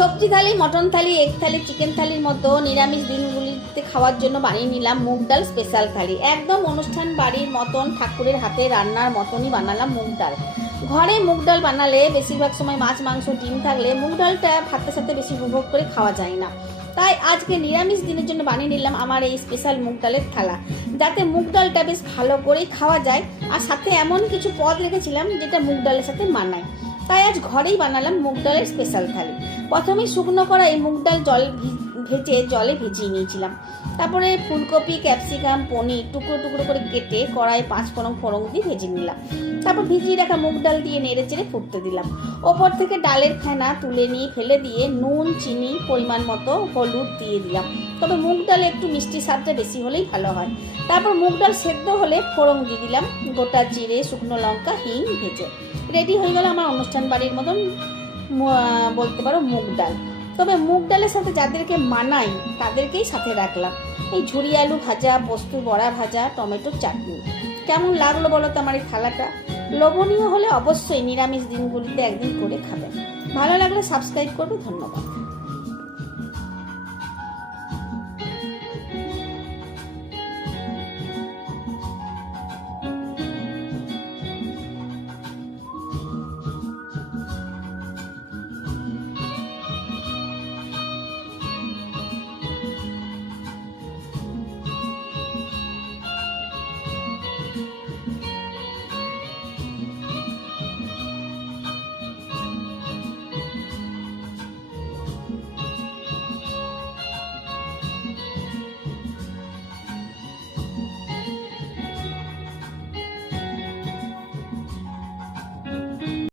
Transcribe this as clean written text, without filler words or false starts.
সবজি থালি, মটন থালি, এগ থালি, চিকেন থালির মতো নিরামিষ দিনগুলিতে খাওয়ার জন্য বানিয়ে নিলাম মুগ ডাল স্পেশাল থালি। একদম অনুষ্ঠান বাড়ির মতন, ঠাকুরের হাতে রান্নার মতনই বানালাম মুগ ডাল। ঘরে মুগ ডাল বানালে বেশিরভাগ সময় মাছ, মাংস, ডিম থাকলে মুগ ডালটা ভাতের সাথে বেশি উপভোগ করে খাওয়া যায় না। তাই আজকে নিরামিষ দিনের জন্য বানিয়ে নিলাম আমার এই স্পেশাল মুগ ডালের থালা, যাতে মুগ ডালটা বেশ ভালো করেই খাওয়া যায়। আর সাথে এমন কিছু পদ রেখেছিলাম যেটা মুগ ডালের সাথে মানায়। তাই আজ ঘরেই বানালাম মুগ ডালের স্পেশাল থালি। প্রথমেই শুকনো করা এই মুগ ডাল জলে ভিজিয়ে নিয়েছিলাম। তারপরে ফুলকপি, ক্যাপসিকাম, পনির টুকরো টুকরো করে কেটে কড়াই 5 ফোড়ন দিয়ে ভেজে নিলাম। তারপর ভিজিয়ে রাখা মুগ ডাল দিয়ে নেড়ে চেড়ে ফুটতে দিলাম। ওপর থেকে ডালের ফেনা তুলে নিয়ে ফেলে দিয়ে নুন, চিনি, পরিমাণ মতো হলুদ দিয়ে দিলাম। তবে মুগ ডালে একটু মিষ্টি স্বাদটা বেশি হলেই ভালো হয়। তারপর মুগ ডাল সেদ্ধ হলে ফোড়ন দিয়ে দিলাম, গোটা জিরে, শুকনো লঙ্কা, হিং ভেজে। রেডি হয়ে গেল আমার অনুষ্ঠান বাড়ির মতন বলতে পারো মুগ ডাল। তবে মুগ ডালের সাথে যাদেরকে মানায় তাদেরকেই সাথে রাখলাম এই ঝুরি আলু ভাজা, পোস্ত বড়া ভাজা, টমেটোর চাটনি। কেমন লাগলো বলো তো আমার এই থালাটা? লোভনীয় হলে অবশ্যই নিরামিষ দিনগুলিতে একদিন করে খাবেন। ভালো লাগলে সাবস্ক্রাইব করবে। ধন্যবাদ।